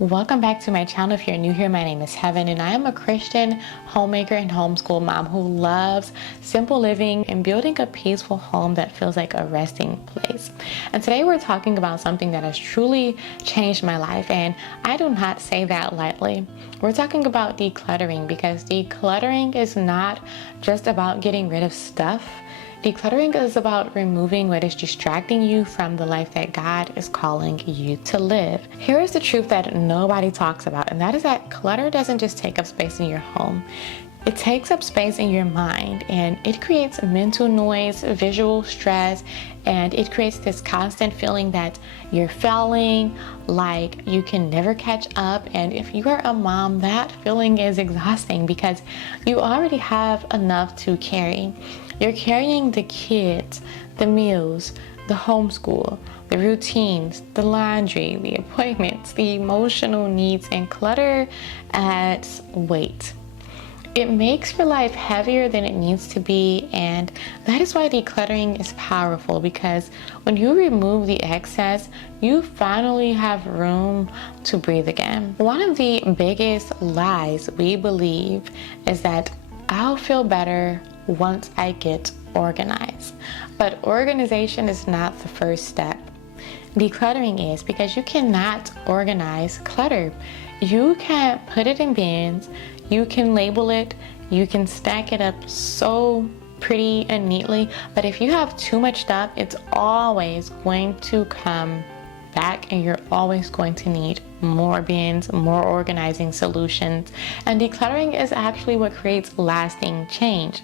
Welcome back to my channel. If you're new here, my name is Heaven and I am a Christian homemaker and homeschool mom who loves simple living and building a peaceful home that feels like a resting place. And today we're talking about something that has truly changed my life, and I do not say that lightly. We're talking about decluttering, because decluttering is not just about getting rid of stuff. Decluttering is about removing what is distracting you from the life that God is calling you to live. Here is the truth that nobody talks about, and that is that clutter doesn't just take up space in your home. It takes up space in your mind, and it creates mental noise, visual stress, and it creates this constant feeling that you're failing, like you can never catch up. And if you are a mom, that feeling is exhausting because you already have enough to carry. You're carrying the kids, the meals, the homeschool, the routines, the laundry, the appointments, the emotional needs, and clutter adds weight. It makes your life heavier than it needs to be, and that is why decluttering is powerful, because when you remove the excess, you finally have room to breathe again. One of the biggest lies we believe is that I'll feel better once I get organized. But organization is not the first step. Decluttering is, because you cannot organize clutter. You can put it in bins, you can label it, you can stack it up so pretty and neatly, but if you have too much stuff, it's always going to come back and you're always going to need more bins, more organizing solutions. And decluttering is actually what creates lasting change.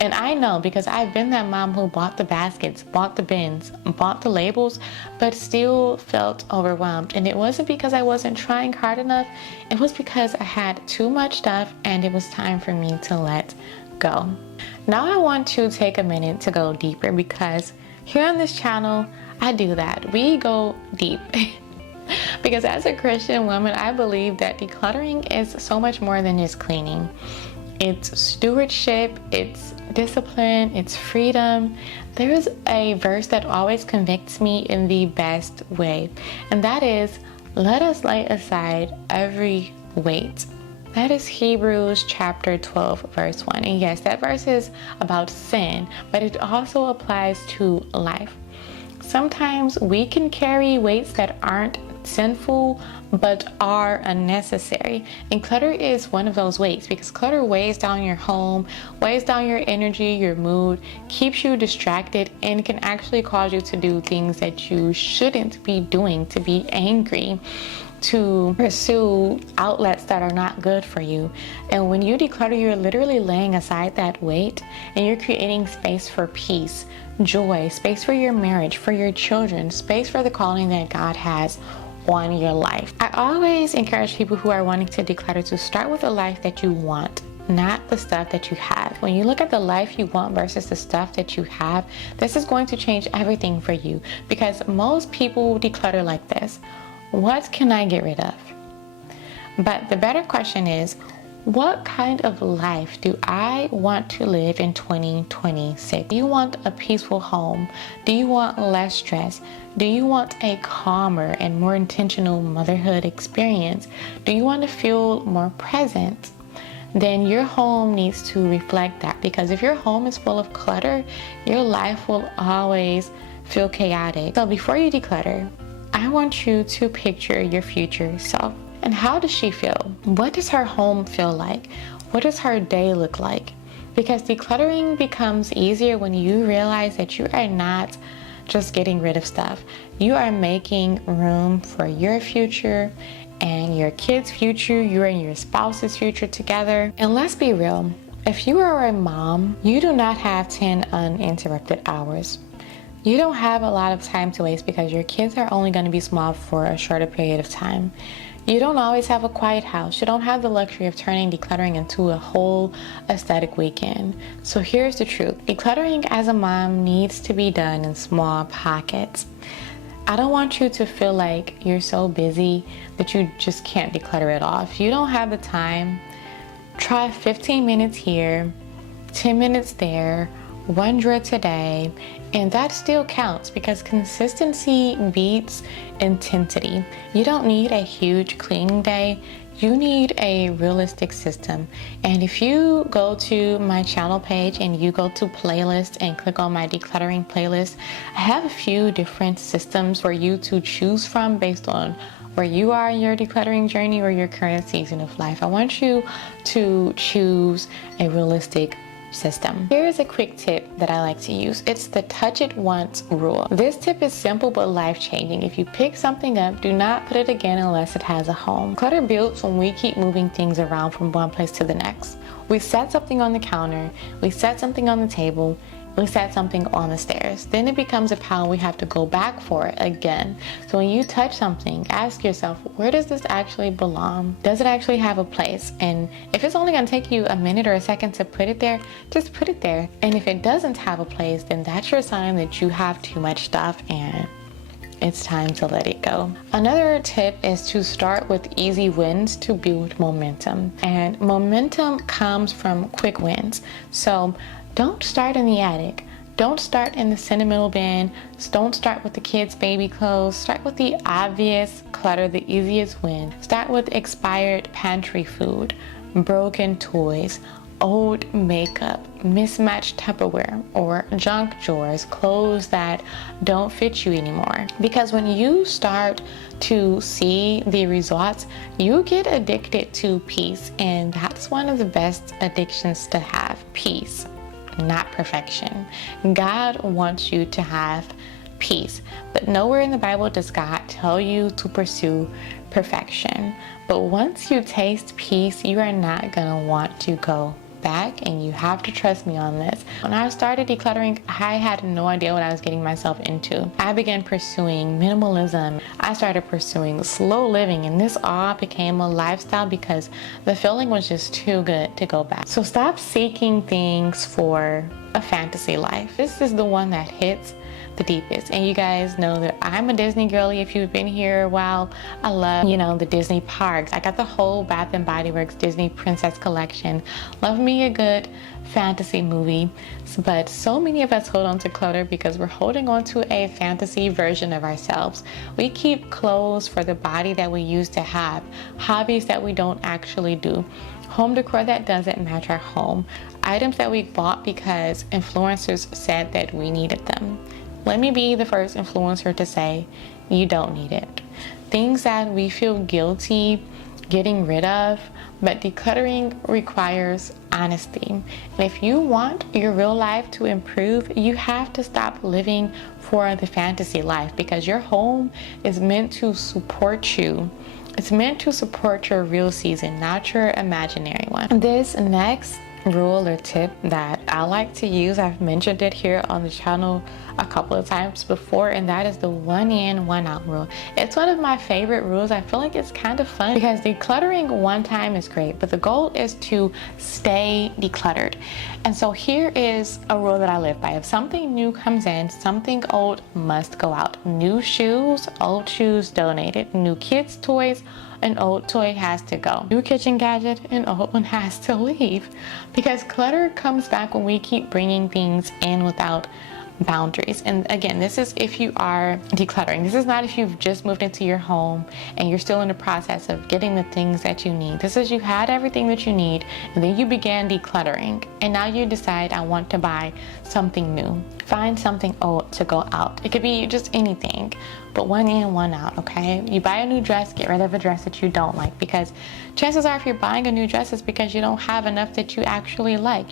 And I know, because I've been that mom who bought the baskets, bought the bins, bought the labels, but still felt overwhelmed. And it wasn't because I wasn't trying hard enough. It was because I had too much stuff and it was time for me to let go. Now I want to take a minute to go deeper, because here on this channel, I do that. We go deep. Because as a Christian woman, I believe that decluttering is so much more than just cleaning. It's stewardship, it's discipline, it's freedom. There is a verse that always convicts me in the best way, and that is, let us lay aside every weight. That is Hebrews chapter 12, verse 1. And yes, that verse is about sin, but it also applies to life. Sometimes we can carry weights that aren't sinful but are unnecessary, and clutter is one of those weights, because clutter weighs down your home, weighs down your energy, your mood, keeps you distracted, and can actually cause you to do things that you shouldn't be doing, to be angry, to pursue outlets that are not good for you. And when you declutter, you're literally laying aside that weight and you're creating space for peace, joy, space for your marriage, for your children, space for the calling that God has on your life. I always encourage people who are wanting to declutter to start with a life that you want, not the stuff that you have. When you look at the life you want versus the stuff that you have, this is going to change everything for you, because most people declutter like this: what can I get rid of? But the better question is, what kind of life do I want to live in 2026? Do you want a peaceful home? Do you want less stress? Do you want a calmer and more intentional motherhood experience? Do you want to feel more present? Then your home needs to reflect that, because if your home is full of clutter, your life will always feel chaotic. So before you declutter, I want you to picture your future self. And how does she feel? What does her home feel like? What does her day look like? Because decluttering becomes easier when you realize that you are not just getting rid of stuff. You are making room for your future and your kids' future, you and your spouse's future together. And let's be real, if you are a mom, you do not have 10 uninterrupted hours. You don't have a lot of time to waste, because your kids are only going to be small for a shorter period of time. You don't always have a quiet house. You don't have the luxury of turning decluttering into a whole aesthetic weekend. So here's the truth. Decluttering as a mom needs to be done in small pockets. I don't want you to feel like you're so busy that you just can't declutter it all. If you don't have the time, try 15 minutes here, 10 minutes there, one drawer today, and that still counts because consistency beats intensity. You don't need a huge cleaning day. You need a realistic system. And if you go to my channel page and you go to playlist and click on my decluttering playlist, I have a few different systems for you to choose from based on where you are in your decluttering journey or your current season of life. I want you to choose a realistic system. Here's a quick tip that I like to use. It's the touch it once rule. This tip is simple but life-changing. If you pick something up, do not put it again unless it has a home. Clutter builds when we keep moving things around from one place to the next. We set something on the counter, we set something on the table, we set something on the stairs. Then it becomes a pile we have to go back for it again. So when you touch something, ask yourself, where does this actually belong? Does it actually have a place? And if it's only gonna take you a minute or a second to put it there, just put it there. And if it doesn't have a place, then that's your sign that you have too much stuff and it's time to let it go. Another tip is to start with easy wins to build momentum. And momentum comes from quick wins. So don't start in the attic. Don't start in the sentimental bin. Don't start with the kids' baby clothes. Start with the obvious clutter, the easiest win. Start with expired pantry food, broken toys, old makeup, mismatched Tupperware, or junk drawers, clothes that don't fit you anymore. Because when you start to see the results, you get addicted to peace, and that's one of the best addictions to have, peace, not perfection. God wants you to have peace, but nowhere in the Bible does God tell you to pursue perfection. But once you taste peace, you are not gonna want to go back, and you have to trust me on this. When I started decluttering, I had no idea what I was getting myself into. I began pursuing minimalism. I started pursuing slow living, and this all became a lifestyle because the feeling was just too good to go back. So stop seeking things for a fantasy life. This is the one that hits the deepest. And you guys know that I'm a Disney girly. If you've been here a while, I love, the Disney parks. I got the whole Bath and Body Works Disney Princess collection. Love me a good fantasy movie. But so many of us hold on to clutter because we're holding on to a fantasy version of ourselves. We keep clothes for the body that we used to have, hobbies that we don't actually do, home decor that doesn't match our home, items that we bought because influencers said that we needed them. Let me be the first influencer to say you don't need it. Things that we feel guilty getting rid of, but decluttering requires honesty. And if you want your real life to improve, you have to stop living for the fantasy life, because your home is meant to support you. It's meant to support your real season, not your imaginary one. This next rule or tip that I like to use, I've mentioned it here on the channel a couple of times before, and that is the 1 in, 1 out rule. It's one of my favorite rules. I feel like it's kind of fun because decluttering one time is great, but the goal is to stay decluttered. And so here is a rule that I live by. If something new comes in, something old must go out. New shoes, old shoes donated. New kids' toys, an old toy has to go. New kitchen gadget, an old one has to leave. Because clutter comes back when we keep bringing things in without boundaries. And again, this is if you are decluttering. This is not if you've just moved into your home and you're still in the process of getting the things that you need. This is you had everything that you need, and then you began decluttering, and now you decide, I want to buy something new. Find something old to go out. It could be just anything, but 1 in, 1 out, okay? You buy a new dress, get rid of a dress that you don't like, because chances are if you're buying a new dress, it's because you don't have enough that you actually like,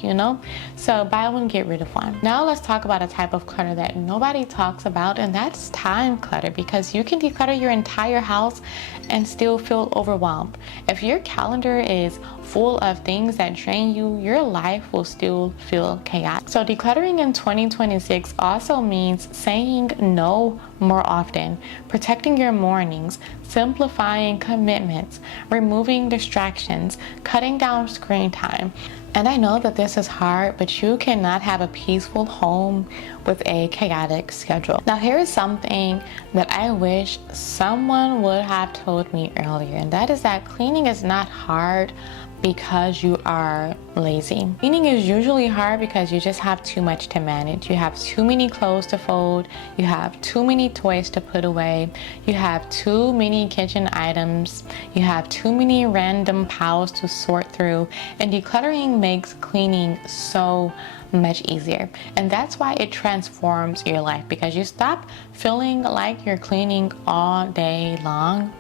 So buy one, get rid of one. Now let's talk about a type of clutter that nobody talks about, and that's time clutter, because you can declutter your entire house and still feel overwhelmed. If your calendar is full of things that drain you, your life will still feel chaotic. So decluttering in 2026 also means saying no more often, protecting your mornings, simplifying commitments, removing distractions, cutting down screen time. And I know that this is hard, but you cannot have a peaceful home with a chaotic schedule. Now, here is something that I wish someone would have told me earlier, and that is that cleaning is not hard because you are lazy. Cleaning is usually hard because you just have too much to manage. You have too many clothes to fold, you have too many toys to put away, you have too many kitchen items, you have too many random piles to sort through, and decluttering makes cleaning so much easier. And that's why it transforms your life, because you stop feeling like you're cleaning all day long,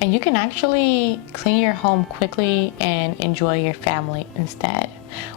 and you can actually clean your home quickly and enjoy your family instead.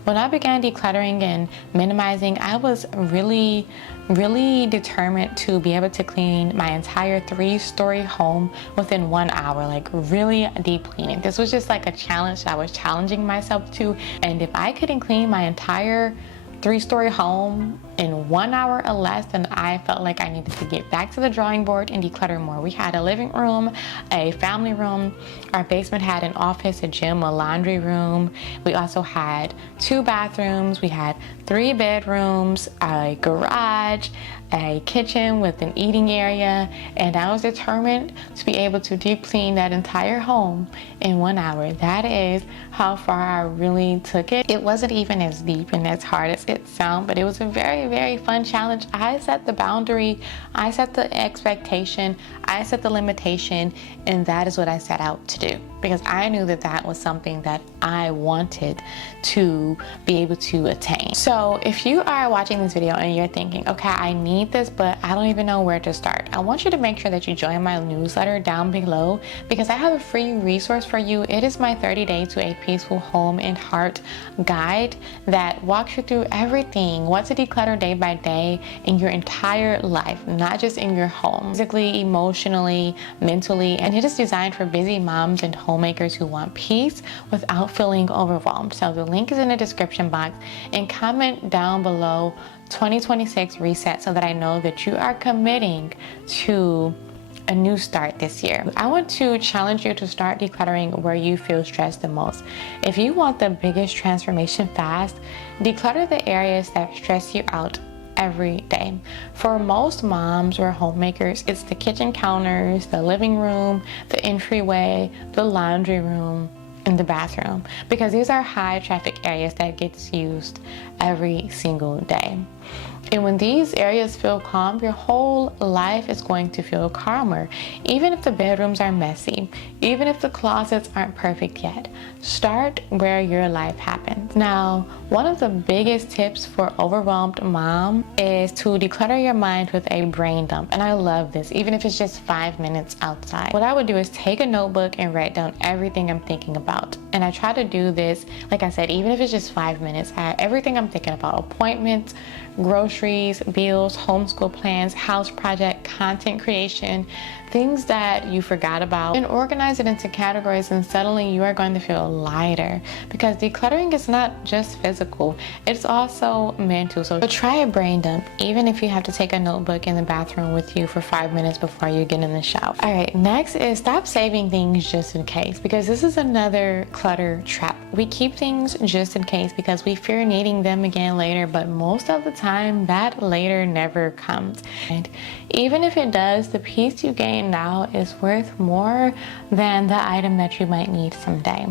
When I began decluttering and minimizing, I was really determined to be able to clean my entire 3-story home within 1 hour, like really deep cleaning. This was just like a challenge I was challenging myself to, and if I couldn't clean my entire 3-story home in 1 hour or less, then I felt like I needed to get back to the drawing board and declutter more. We had a living room, a family room, our basement had an office, a gym, a laundry room. We also had 2 bathrooms, we had 3 bedrooms, a garage, a kitchen with an eating area, and I was determined to be able to deep clean that entire home in 1 hour. That is how far I really took it. It wasn't even as deep and as hard as it sounds, but it was a very fun challenge. I set the boundary, I set the expectation, I set the limitation, and that is what I set out to do, because I knew that that was something that I wanted to be able to attain. So if you are watching this video and you're thinking, okay, I need this, but I don't even know where to start, I want you to make sure that you join my newsletter down below, because I have a free resource for you. It is my 30 Day to a Peaceful Home and Heart guide that walks you through everything, what to declutter day by day in your entire life, not just in your home, physically, emotionally, mentally, and it is designed for busy moms and homemakers who want peace without feeling overwhelmed. So the link is in the description box, and comment down below 2026 reset so that I know that you are committing to a new start this year. I want to challenge you to start decluttering where you feel stressed the most. If you want the biggest transformation fast, declutter the areas that stress you out every day. For most moms or homemakers, it's the kitchen counters, the living room, the entryway, the laundry room, and the bathroom, because these are high traffic areas that gets used every single day. And when these areas feel calm, your whole life is going to feel calmer. Even if the bedrooms are messy, even if the closets aren't perfect yet, start where your life happens. Now, one of the biggest tips for overwhelmed mom is to declutter your mind with a brain dump. And I love this, even if it's just 5 minutes outside. What I would do is take a notebook and write down everything I'm thinking about. And I try to do this, like I said, even if it's just 5 minutes, everything I'm thinking about: appointments, groceries, bills, homeschool plans, house project, content creation, things that you forgot about, and organize it into categories, and suddenly you are going to feel lighter, because decluttering is not just physical, it's also mental. So try a brain dump, even if you have to take a notebook in the bathroom with you for 5 minutes before you get in the shower. All right, next is stop saving things just in case, because this is another clutter trap. We keep things just in case because we fear needing them again later, but most of the time that later never comes. And even if it does, the peace you gain now is worth more than the item that you might need someday.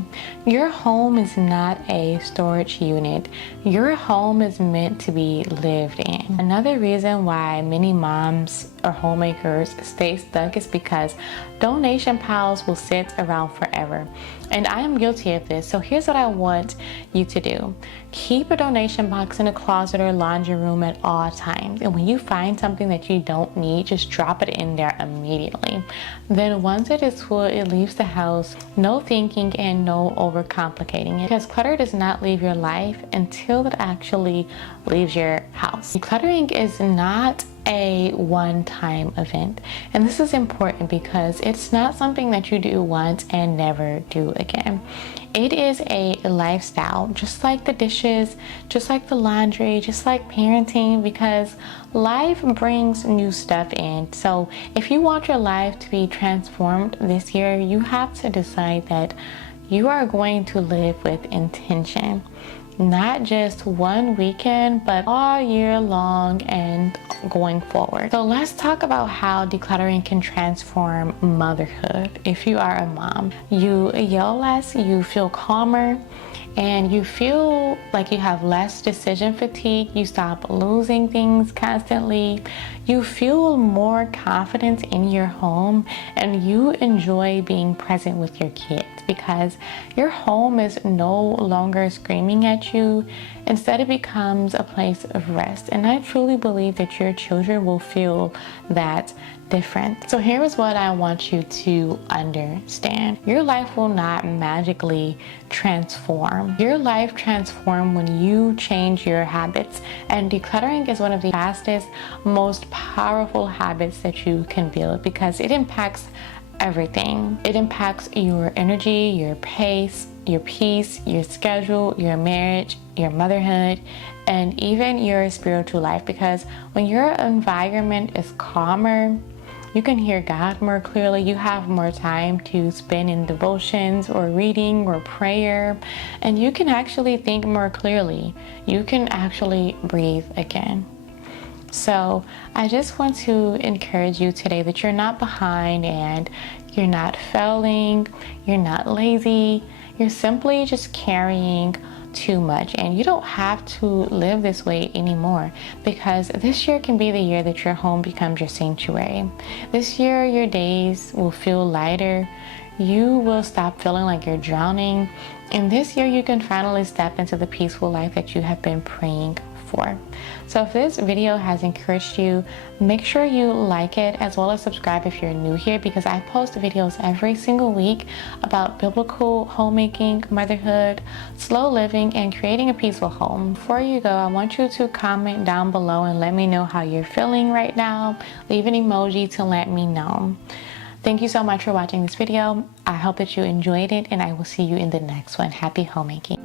Your home is not a storage unit. Your home is meant to be lived in. Another reason why many moms or homemakers stay stuck is because donation piles will sit around forever. And I am guilty of this. So here's what I want you to do. Keep a donation box in a closet or laundry room at all times. And when you find something that you don't need, just drop it in there immediately. Then once it is full, it leaves the house. No thinking and no overcomplicating it, because clutter does not leave your life until it actually leaves your house. Decluttering is not a one-time event, and this is important because it's not something that you do once and never do again. It is a lifestyle, just like the dishes, just like the laundry, just like parenting, because life brings new stuff in. So if you want your life to be transformed this year, you have to decide that you are going to live with intention. Not just one weekend, but all year long and going forward. So let's talk about how decluttering can transform motherhood. If you are a mom, you yell less, you feel calmer, and you feel like you have less decision fatigue. You stop losing things constantly. You feel more confidence in your home, and you enjoy being present with your kids because your home is no longer screaming at you. Instead, it becomes a place of rest. And I truly believe that your children will feel that different. So here is what I want you to understand. Your life will not magically transform. Your life transforms when you change your habits. And decluttering is one of the fastest, most powerful habits that you can build because it impacts everything. It impacts your energy, your pace, your peace, your schedule, your marriage, your motherhood, and even your spiritual life. Because when your environment is calmer, you can hear God more clearly. You have more time to spend in devotions or reading or prayer, and you can actually think more clearly. You can actually breathe again. So I just want to encourage you today that you're not behind and you're not failing, you're not lazy, you're simply just carrying too much, and you don't have to live this way anymore because this year can be the year that your home becomes your sanctuary. This year your days will feel lighter. You will stop feeling like you're drowning, and this year you can finally step into the peaceful life that you have been praying for. So if this video has encouraged you, make sure you like it as well as subscribe if you're new here, because I post videos every single week about biblical homemaking, motherhood, slow living, and creating a peaceful home. Before you go, I want you to comment down below and let me know how you're feeling right now. Leave an emoji to let me know. Thank you so much for watching this video. I hope that you enjoyed it, and I will see you in the next one. Happy homemaking.